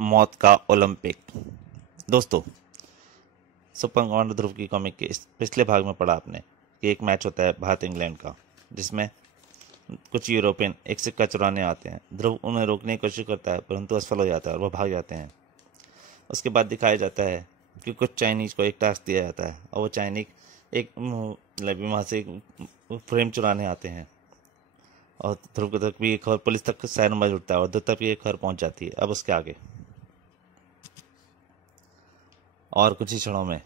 मौत का ओलंपिक। दोस्तों, सुपर कमांडर ध्रुव की कॉमिक के इस पिछले भाग में पढ़ा आपने कि एक मैच होता है भारत इंग्लैंड का, जिसमें कुछ यूरोपियन एक सिक्का चुराने आते हैं। ध्रुव उन्हें रोकने की कोशिश करता है, परंतु असफल हो जाता है और वो भाग जाते हैं। उसके बाद दिखाया जाता है कि कुछ चाइनीज को एक टास्क दिया जाता है और वो चाइनीज एक मतलब वहाँ से एक फ्रेम चुराने आते हैं। और ध्रुव तक भी एक खबर, पुलिस तक शहर मच उठता है और ध्रुव तक भी एक खबर पहुंच जाती है। अब उसके आगे और कुछ ही क्षणों में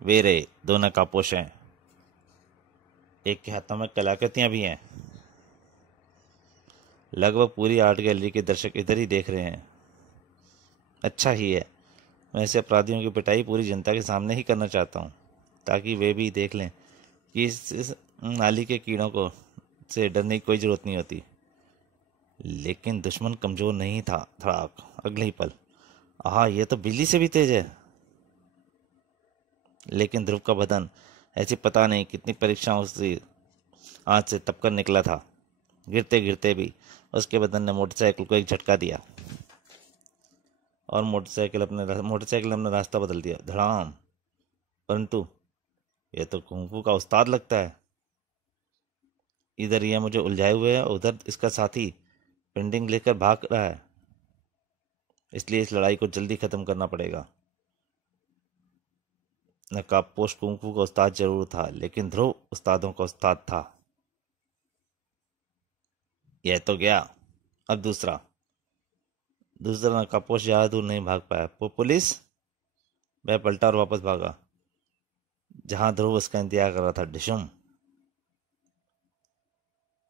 वे रहे दो नकाबपोश हैं। एक के हाथों में कलाकृतियां भी हैं। लगभग पूरी आर्ट गैलरी के दर्शक इधर ही देख रहे हैं। अच्छा ही है, मैं ऐसे अपराधियों की पिटाई पूरी जनता के सामने ही करना चाहता हूँ, ताकि वे भी देख लें कि इस नाली के कीड़ों को से डरने की कोई ज़रूरत नहीं होती। लेकिन दुश्मन कमज़ोर नहीं था। धड़ाक, अगले ही पल, आहा, ये तो बिजली से भी तेज है। लेकिन ध्रुव का बदन ऐसी पता नहीं कितनी परीक्षाओं से आँच से तपकर निकला था। गिरते गिरते भी उसके बदन ने मोटरसाइकिल को एक झटका दिया और मोटरसाइकिल अपने रास्ता बदल दिया। धड़ाम। परंतु ये तो कुंफू का उस्ताद लगता है। इधर यह मुझे उलझाए हुए है, उधर इसका साथी पेंटिंग लेकर भाग रहा है। इसलिए इस लड़ाई को जल्दी खत्म करना पड़ेगा। नकाबपोश कुंफू का उस्ताद जरूर था, लेकिन ध्रुव उस्तादों का उस्ताद था। यह तो गया। अब दूसरा दूसरा नकाबपोश ज्यादा दूर नहीं भाग पाया। पुलिस। वह पलटा और वापस भागा, जहां ध्रुव उसका इंतजार कर रहा था। डिशुम।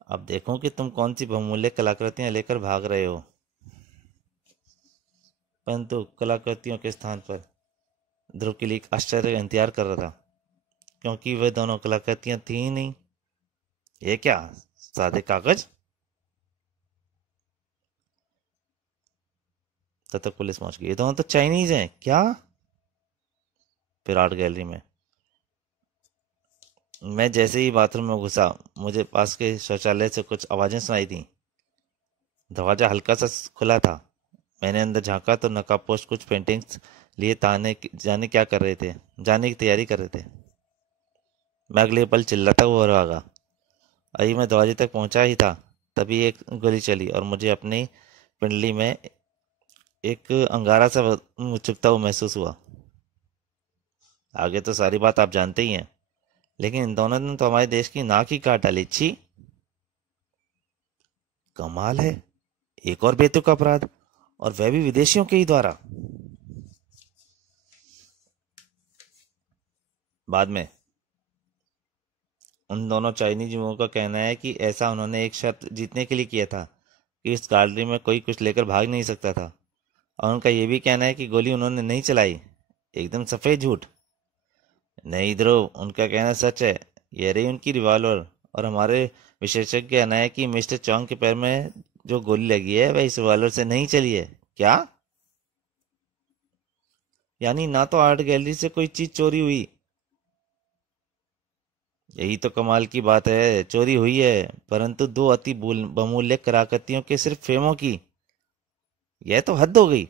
अब देखूं कि तुम कौन सी बहुमूल्य कलाकृतियां लेकर भाग रहे हो। परंतु कलाकृतियों के स्थान पर ध्रुव के लिए एक आश्चर्य का इंतजार कर रहा था, क्योंकि वह दोनों कलाकृतियां थी ही नहीं। ये क्या, सादे कागज? तब तक पुलिस पहुंच गई। ये दोनों तो चाइनीज हैं क्या? फिर आर्ट गैलरी में मैं जैसे ही बाथरूम में घुसा, मुझे पास के शौचालय से कुछ आवाजें सुनाई दी। दरवाजा हल्का सा खुला था। मैंने अंदर झांका तो नकाबपोश कुछ पेंटिंग्स लिए जाने क्या कर रहे थे, जाने की तैयारी कर रहे थे। मैं अगले पल चिल्लाता हुआ भागा। अभी मैं दरवाजे तक पहुंचा ही था, तभी एक गोली चली और मुझे अपनी पिंडली में एक अंगारा सा चुभता हुआ महसूस हुआ। आगे तो सारी बात आप जानते ही हैं, लेकिन इन दोनों ने तो हमारे देश की नाक ही काट डाली। छी, कमाल है। एक और बेतुका अपराध, और वह भी विदेशियों के ही द्वारा। बाद में उन दोनों चाइनीज युवकों का कहना है कि ऐसा उन्होंने एक शर्त जीतने के लिए किया था कि इस गैलरी में कोई कुछ लेकर भाग नहीं सकता था। और उनका यह भी कहना है कि गोली उन्होंने नहीं चलाई। एकदम सफेद झूठ। नहीं ध्रुव, उनका कहना सच है। यह रही उनकी रिवॉल्वर। और हमारे विशेषज्ञ का कहना है कि मिस्टर चौंग के पैर में जो गोली लगी है वह इस रिवॉल्वर से नहीं चली है। क्या? यानी ना तो आर्ट गैलरी से कोई चीज चोरी हुई। यही तो कमाल की बात है, चोरी हुई है, परंतु दो अति बहुमूल्य कलाकृतियों के सिर्फ फ्रेमों की। यह तो हद हो गई।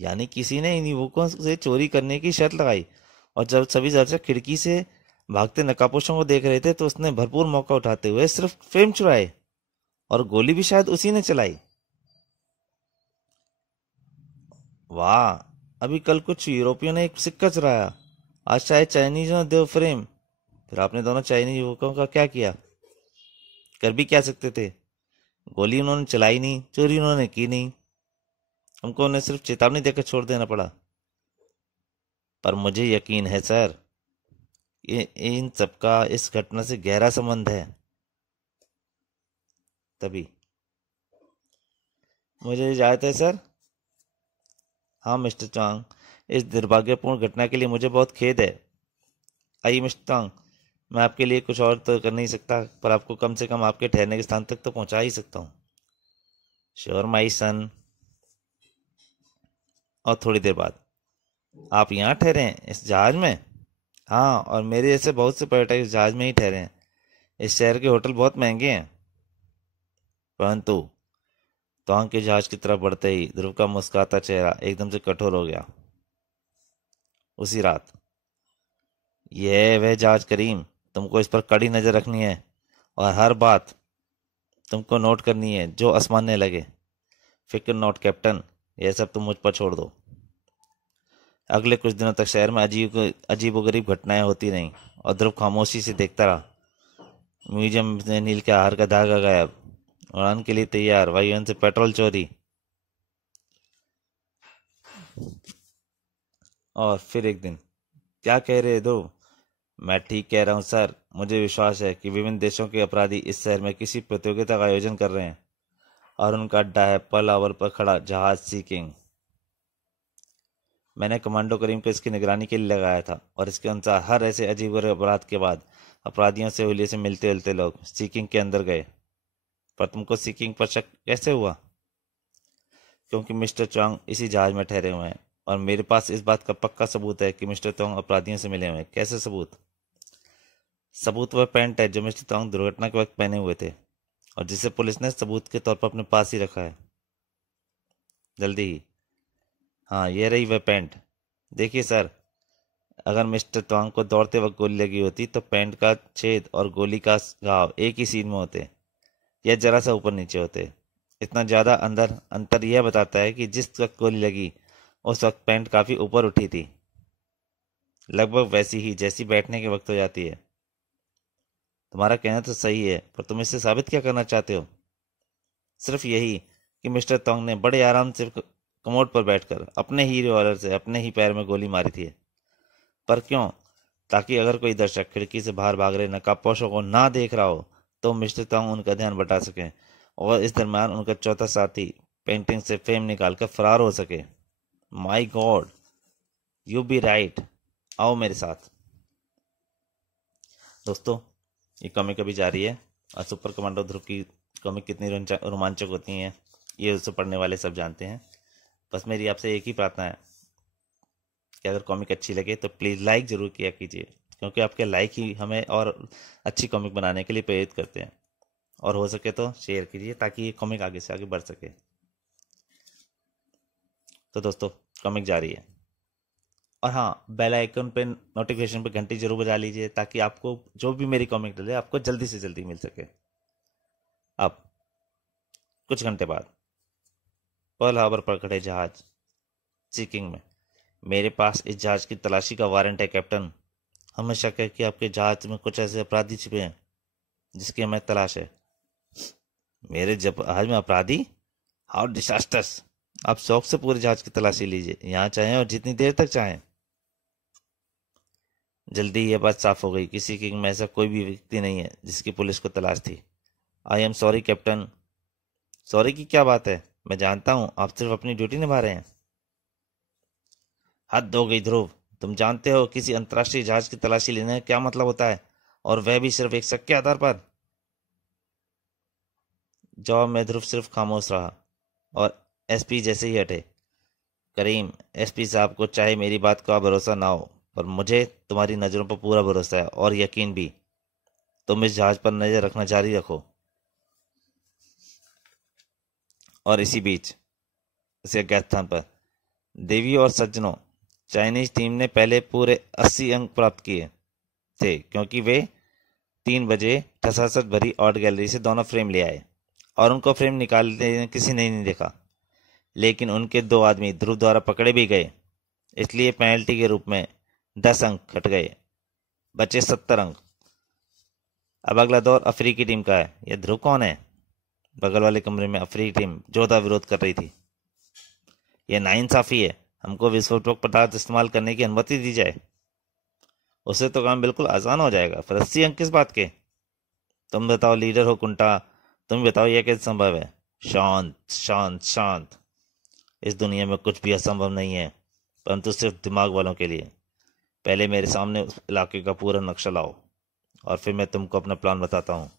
यानी किसी ने इन युवकों से चोरी करने की शर्त लगाई, और जब सभी दर्शक खिड़की से भागते नकाबपोशों को देख रहे थे तो उसने भरपूर मौका उठाते हुए सिर्फ फ्रेम चुराए, और गोली भी शायद उसी ने चलाई। वाह। अभी कल कुछ यूरोपियों ने एक सिक्का चुराया, आज शायद चाइनीजों ने दो फ्रेम। फिर आपने दोनों चाइनीज युवकों का क्या किया? कर भी क्या सकते थे? गोली उन्होंने चलाई नहीं, चोरी उन्होंने की नहीं। हमको उन्हें सिर्फ चेतावनी देकर छोड़ देना पड़ा। पर मुझे यकीन है सर, इन सबका इस घटना से गहरा संबंध है। तभी, मुझे इजाजत है सर। हाँ मिस्टर चांग, इस दुर्भाग्यपूर्ण घटना के लिए मुझे बहुत खेद है। आइए मिस्टर चांग, मैं आपके लिए कुछ और तो कर नहीं सकता, पर आपको कम से कम आपके ठहरने के स्थान तक तो पहुंचा ही सकता हूँ। श्योर माई सन। और थोड़ी देर बाद, आप यहाँ ठहरे हैं इस जहाज में? हाँ, और मेरे जैसे बहुत से पर्यटक इस जहाज में ही ठहरे हैं। इस शहर के होटल बहुत महंगे हैं, परंतु तवांग के जहाज की तरफ बढ़ते ही ध्रुव का मुस्कुराता चेहरा एकदम से कठोर हो गया। उसी रात, यह वह जहाज करीम, तुमको इस पर कड़ी नजर रखनी है और हर बात तुमको नोट करनी है जो आसमानने लगे। फिक्र नोट कैप्टन, यह सब तुम मुझ पर छोड़ दो। अगले कुछ दिनों तक शहर में अजीबोगरीब घटनाएं होती रहीं और ध्रुव खामोशी से देखता रहा। म्यूजियम में नील के आहार का धागा गायब, उड़ान के लिए तैयार वायुयान से पेट्रोल चोरी। और फिर एक दिन, क्या कह रहे ध्रुव? मैं ठीक कह रहा हूँ सर, मुझे विश्वास है कि विभिन्न देशों के अपराधी इस शहर में किसी प्रतियोगिता का आयोजन कर रहे हैं और उनका अड्डा है पर्ल हार्बर पर खड़ा जहाज सी किंग। मैंने कमांडो करीम को इसकी निगरानी के लिए लगाया था और इसके अनुसार हर ऐसे अजीब अपराध के बाद अपराधियों से हुलिये से मिलते जुलते लोग सी किंग के अंदर गए। पर तुमको सी किंग पर शक कैसे हुआ? क्योंकि मिस्टर चौंग इसी जहाज में ठहरे हुए हैं और मेरे पास इस बात का पक्का सबूत है कि मिस्टर तोंग अपराधियों से मिले हुए हैं। कैसे सबूत? सबूत वह पैंट है जो मिस्टर तोंग दुर्घटना के वक्त पहने हुए थे और जिसे पुलिस ने सबूत के तौर पर अपने पास ही रखा है। जल्दी ही। हाँ, ये रही वह पैंट। देखिए सर, अगर मिस्टर तोंग को दौड़ते वक्त गोली लगी होती तो पैंट का छेद और गोली का घाव एक ही सीन में होते या जरा सा ऊपर नीचे होते। इतना ज़्यादा अंतर यह बताता है कि जिस वक्त गोली लगी उस वक्त पैंट काफ़ी ऊपर उठी थी, लगभग वैसी ही जैसी बैठने के वक्त हो जाती है। तुम्हारा कहना तो सही है, पर तुम इससे साबित क्या करना चाहते हो? सिर्फ यही कि मिस्टर तोंग ने बड़े आराम से कमोड पर बैठकर अपने ही रिवॉल्वर से अपने ही पैर में गोली मारी थी। पर क्यों? ताकि अगर कोई दर्शक खिड़की से बाहर भाग रहे नकाबपोशों को ना देख रहा हो तो मिस्टर तोंग उनका ध्यान बटा सके और इस दरम्यान उनका चौथा साथी पेंटिंग से फ्रेम निकालकर फरार हो सके। माई गॉड, यू बी राइट। आओ मेरे साथ। दोस्तों, ये कॉमिक अभी जारी है और सुपर कमांडो ध्रुव की कॉमिक कितनी रोमांचक होती हैं ये उसे पढ़ने वाले सब जानते हैं। बस मेरी आपसे एक ही प्रार्थना है कि अगर कॉमिक अच्छी लगे तो प्लीज़ लाइक ज़रूर किया कीजिए, क्योंकि आपके लाइक ही हमें और अच्छी कॉमिक बनाने के लिए प्रेरित करते हैं। और हो सके तो शेयर कीजिए ताकि ये कॉमिक आगे से आगे बढ़ सके। तो दोस्तों, कॉमिक जारी है। और हाँ, बेल आइकन पे नोटिफिकेशन पे घंटी जरूर बजा लीजिए ताकि आपको जो भी मेरी कॉमिक डले आपको जल्दी से जल्दी मिल सके। अब कुछ घंटे बाद पर्ल हार्बर पर खड़े जहाज सीकिंग में। मेरे पास इस जहाज की तलाशी का वारंट है कैप्टन। हमें शक है कि आपके जहाज में कुछ ऐसे अपराधी छिपे हैं जिसकी हमें तलाश है। मेरे जहाज में अपराधी? How disasters! आप शौक से पूरे जहाज की तलाशी लीजिए, यहाँ चाहें और जितनी देर तक चाहें। जल्दी यह बात साफ हो गई। किसी किंग में ऐसा कोई भी व्यक्ति नहीं है जिसकी पुलिस को तलाश थी। I am sorry captain. Sorry की क्या बात है? मैं जानता हूँ आप सिर्फ अपनी ड्यूटी निभा रहे हैं। हद हो गई ध्रुव, तुम जानते हो किसी अंतर्राष्ट्रीय जहाज की तलाशी लेने का क्या मतलब होता है, और वह भी सिर्फ एक शक के आधार पर। जवाब में ध्रुव सिर्फ खामोश रहा और एसपी जैसे ही हटे। करीम, एसपी साहब को चाहे मेरी बात का भरोसा ना हो, पर मुझे तुम्हारी नज़रों पर पूरा भरोसा है और यकीन भी। तुम इस जहाज पर नज़र रखना जारी रखो। और इसी बीच इसे अज्ञात स्थान पर देवी और सज्जनों, चाइनीज टीम ने पहले पूरे 80 अंक प्राप्त किए थे क्योंकि वे 3 बजे ठसासत भरी आर्ट गैलरी से दोनों फ्रेम ले आए और उनको फ्रेम निकालने किसी ने नहीं देखा। लेकिन उनके 2 आदमी ध्रुव द्वारा पकड़े भी गए, इसलिए पेनल्टी के रूप में 10 अंक कट गए, बचे 70 अंक। अब अगला दौर अफ्रीकी टीम का है। यह ध्रुव कौन है? बगल वाले कमरे में अफ्रीकी टीम जोरदार विरोध कर रही थी। यह नाइंसाफी है, हमको विस्फोटक पदार्थ इस्तेमाल करने की अनुमति दी जाए। उससे तो काम बिल्कुल आसान हो जाएगा, फिर 80 अंक किस बात के? तुम बताओ लीडर हो कुंटा, तुम बताओ यह कैसे संभव है? शांत शांत शांत। इस दुनिया में कुछ भी असंभव नहीं है, परंतु सिर्फ दिमाग वालों के लिए। पहले मेरे सामने उस इलाके का पूरा नक्शा लाओ और फिर मैं तुमको अपना प्लान बताता हूँ।